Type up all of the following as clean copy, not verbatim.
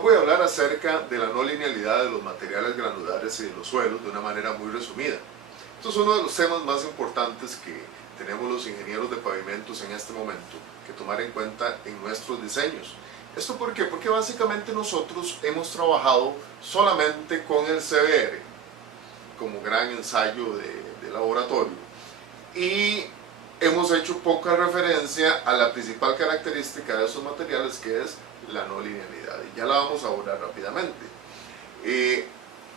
Hoy voy a hablar acerca de la no linealidad de los materiales granulares y de los suelos de una manera muy resumida. Esto es uno de los temas más importantes que tenemos los ingenieros de pavimentos en este momento que tomar en cuenta en nuestros diseños. ¿Esto por qué? Porque básicamente nosotros hemos trabajado solamente con el CBR como gran ensayo de laboratorio y hemos hecho poca referencia a la principal característica de estos materiales, que es la no linealidad, y ya la vamos a abordar rápidamente.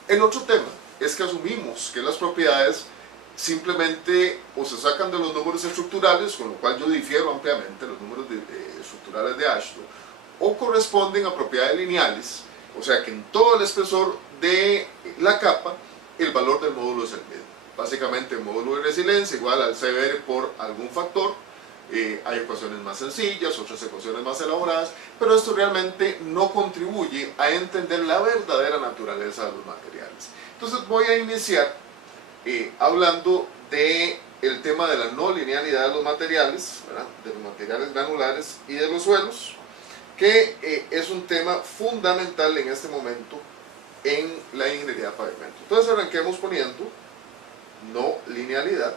El otro tema es que asumimos que las propiedades simplemente o se sacan de los números estructurales, con lo cual yo difiero ampliamente los números estructurales de Ashton, o corresponden a propiedades lineales, o sea que en todo el espesor de la capa el valor del módulo es el mismo. Básicamente el módulo de resiliencia igual al CBR por algún factor. Hay ecuaciones más sencillas, otras ecuaciones más elaboradas, pero esto realmente no contribuye a entender la verdadera naturaleza de los materiales. Entonces voy a iniciar hablando del tema de la no linealidad de los materiales, ¿verdad? De los materiales granulares y de los suelos, que es un tema fundamental en este momento en la ingeniería de pavimento. Entonces arranquemos poniendo no linealidad.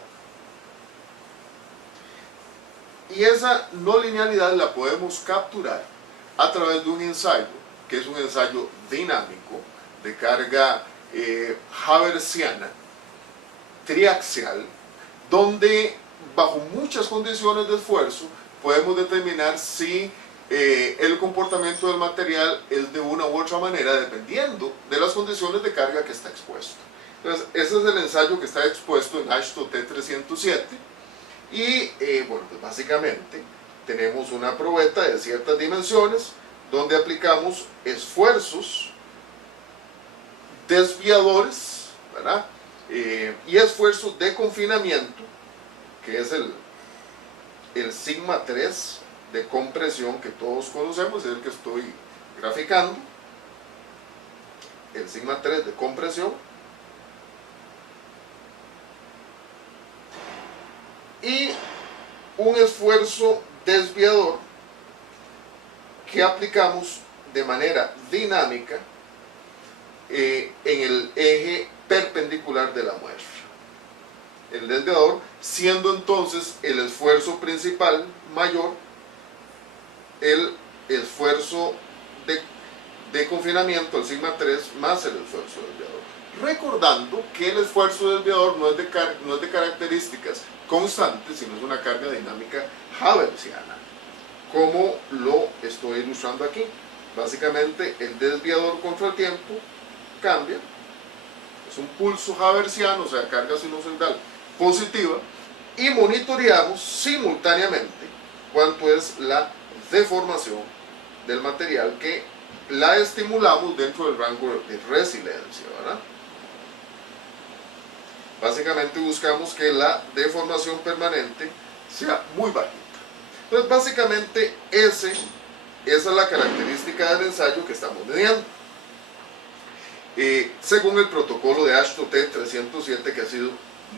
Y esa no linealidad la podemos capturar a través de un ensayo, que es un ensayo dinámico, de carga haversiana, triaxial, donde bajo muchas condiciones de esfuerzo podemos determinar si el comportamiento del material es de una u otra manera, dependiendo de las condiciones de carga que está expuesto. Entonces, ese es el ensayo que está expuesto en AASHTO T307. Y bueno, pues básicamente tenemos una probeta de ciertas dimensiones donde aplicamos esfuerzos desviadores, ¿verdad? Y esfuerzos de confinamiento, que es el sigma 3 de compresión que todos conocemos, es el que estoy graficando, el sigma 3 de compresión, y un esfuerzo desviador que aplicamos de manera dinámica en el eje perpendicular de la muestra. El desviador siendo entonces el esfuerzo principal mayor, el esfuerzo de confinamiento, el sigma 3, más el esfuerzo desviador. Recordando que el esfuerzo desviador no es de características constantes, sino es una carga dinámica haversiana, como lo estoy ilustrando aquí. Básicamente el desviador contra el tiempo cambia, es un pulso haversiano, o sea, carga sinusoidal positiva, y monitoreamos simultáneamente cuánto es la deformación del material, que la estimulamos dentro del rango de resiliencia, ¿verdad? Básicamente buscamos que la deformación permanente sea muy bajita. Entonces básicamente esa es la característica del ensayo que estamos midiendo, según el protocolo de AASHTO T307, que ha sido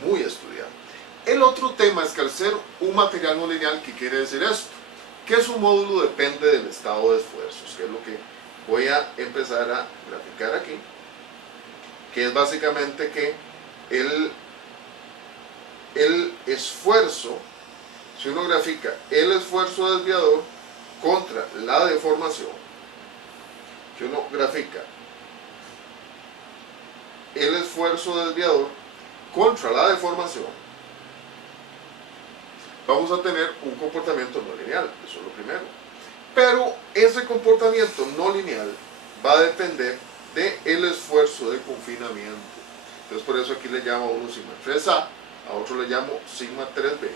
muy estudiado. El otro tema es que al ser un material no lineal, ¿qué quiere decir esto? Que su módulo depende del estado de esfuerzos, que es lo que voy a empezar a graficar aquí, que es básicamente que el esfuerzo, si uno grafica el esfuerzo desviador contra la deformación, si uno grafica el esfuerzo desviador contra la deformación, vamos a tener un comportamiento no lineal, eso es lo primero. Pero ese comportamiento no lineal va a depender del esfuerzo de confinamiento. Entonces por eso aquí le llamo a uno sigma 3A, a otro le llamo sigma 3B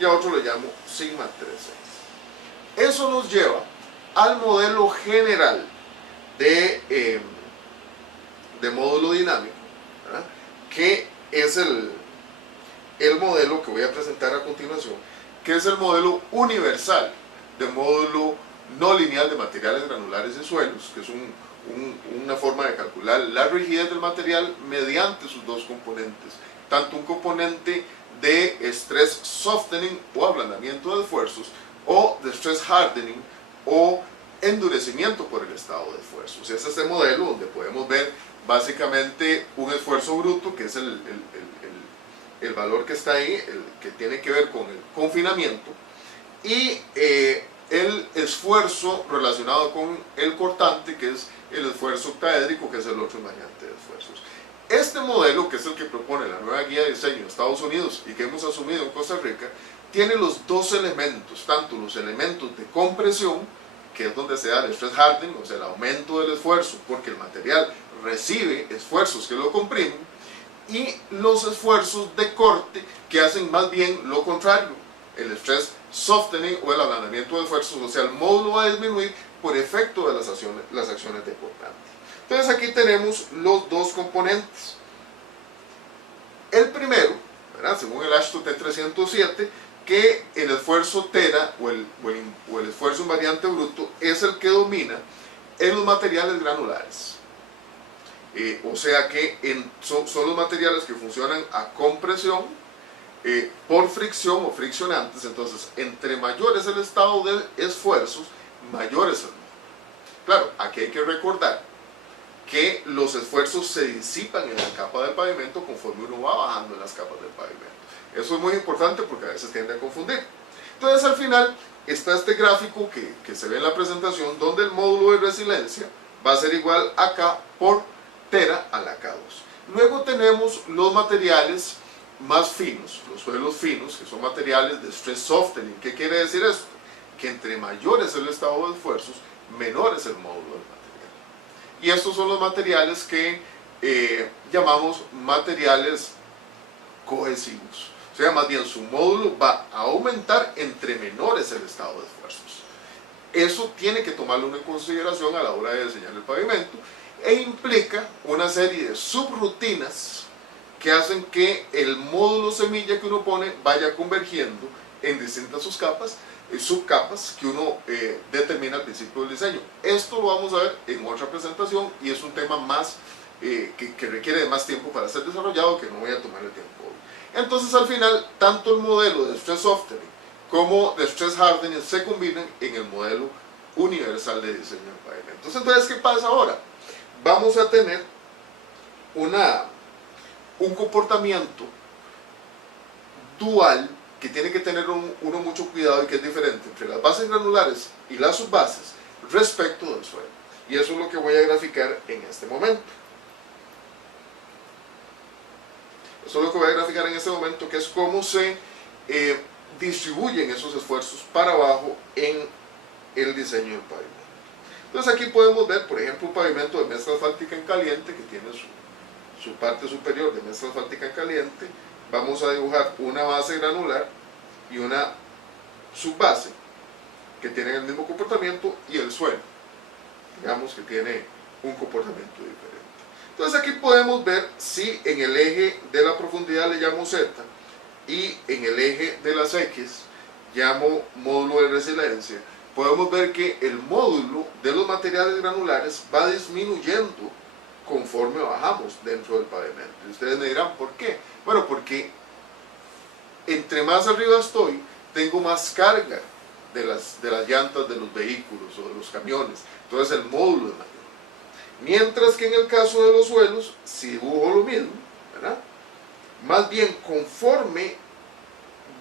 y a otro le llamo sigma 3C. Eso nos lleva al modelo general de módulo dinámico, ¿verdad? Que es el modelo que voy a presentar a continuación, que es el modelo universal de módulo no lineal de materiales granulares y suelos, que es una forma de calcular la rigidez del material mediante sus dos componentes, tanto un componente de stress softening o ablandamiento de esfuerzos, o de stress hardening o endurecimiento por el estado de esfuerzos. Es este modelo donde podemos ver básicamente un esfuerzo bruto, que es el valor que está ahí, que tiene que ver con el confinamiento, y el esfuerzo relacionado con el cortante, que es el esfuerzo octaédrico, que es el otro invariante de esfuerzos. Este modelo, que es el que propone la nueva guía de diseño de Estados Unidos y que hemos asumido en Costa Rica, tiene los dos elementos, tanto los elementos de compresión, que es donde se da el stress hardening, o sea, el aumento del esfuerzo, porque el material recibe esfuerzos que lo comprimen, y los esfuerzos de corte, que hacen más bien lo contrario, el stress softening o el ablandamiento de esfuerzos, o sea, el módulo va a disminuir por efecto de las acciones de cortante. Entonces aquí tenemos los dos componentes. El primero, ¿verdad?, según el AASHTO T307, que el esfuerzo tera o el esfuerzo invariante bruto es el que domina en los materiales granulares. O sea que son los materiales que funcionan a compresión, por fricción o friccionantes. Entonces, entre mayor es el estado de esfuerzos, mayor es el módulo. Claro, aquí hay que recordar que los esfuerzos se disipan en la capa del pavimento conforme uno va bajando en las capas del pavimento. Eso es muy importante porque a veces tiende a confundir. Entonces, al final está este gráfico que se ve en la presentación, donde el módulo de resiliencia va a ser igual a K por tera a la K2. Luego tenemos los materiales más finos, los suelos finos, que son materiales de stress softening. ¿Qué quiere decir esto? Que entre mayor es el estado de esfuerzos, menor es el módulo del material. Y estos son los materiales que llamamos materiales cohesivos. O sea, más bien su módulo va a aumentar entre menor es el estado de esfuerzos. Eso tiene que tomarlo en consideración a la hora de diseñar el pavimento, e implica una serie de subrutinas que hacen que el módulo semilla que uno pone vaya convergiendo en distintas subcapas que uno determina al principio del diseño. Esto lo vamos a ver en otra presentación y es un tema más que requiere de más tiempo para ser desarrollado, que no voy a tomar el tiempo hoy. Entonces, al final, tanto el modelo de stress softening como de stress hardening se combinan en el modelo universal de diseño de pavimentos. Entonces, ¿qué pasa ahora? Vamos a tener un comportamiento dual que tiene que tener uno mucho cuidado, y que es diferente entre las bases granulares y las subbases respecto del suelo. Y eso es lo que voy a graficar en este momento. Eso es lo que voy a graficar en este momento, que es cómo se distribuyen esos esfuerzos para abajo en el diseño del pavimento. Entonces aquí podemos ver, por ejemplo, un pavimento de mezcla asfáltica en caliente, que tiene su parte superior de mezcla asfáltica en caliente. Vamos a dibujar una base granular y una subbase que tienen el mismo comportamiento, y el suelo, digamos, que tiene un comportamiento diferente. Entonces aquí podemos ver si en el eje de la profundidad le llamo Z y en el eje de las X llamo módulo de resiliencia. Podemos ver que el módulo de los materiales granulares va disminuyendo conforme bajamos dentro del pavimento. Y ustedes me dirán, ¿por qué? Bueno, porque entre más arriba estoy, tengo más carga de las llantas de los vehículos o de los camiones. Entonces el módulo es mayor. Mientras que en el caso de los suelos, si dibujo lo mismo, ¿verdad?, más bien conforme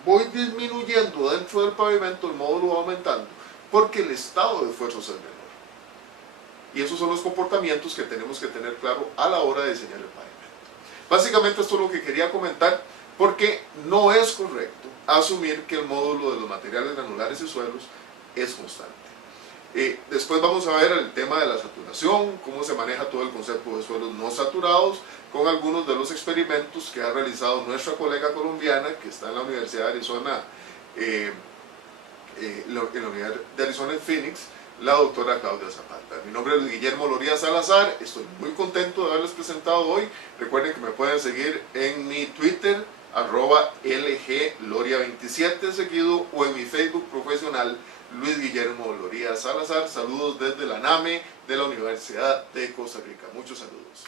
voy disminuyendo dentro del pavimento, el módulo va aumentando, porque el estado de esfuerzos es menor. Y esos son los comportamientos que tenemos que tener claro a la hora de diseñar el pavimento. Básicamente esto es lo que quería comentar, porque no es correcto asumir que el módulo de los materiales granulares y suelos es constante. Después vamos a ver el tema de la saturación, cómo se maneja todo el concepto de suelos no saturados, con algunos de los experimentos que ha realizado nuestra colega colombiana, que está en la Universidad de Arizona, en la Universidad de Arizona en Phoenix, la doctora Claudia Zapata. Mi nombre es Guillermo Loría Salazar, estoy muy contento de haberles presentado hoy. Recuerden que me pueden seguir en mi Twitter, @LGLoria27 seguido, o en mi Facebook profesional, Luis Guillermo Loría Salazar. Saludos desde la NAME de la Universidad de Costa Rica. Muchos saludos.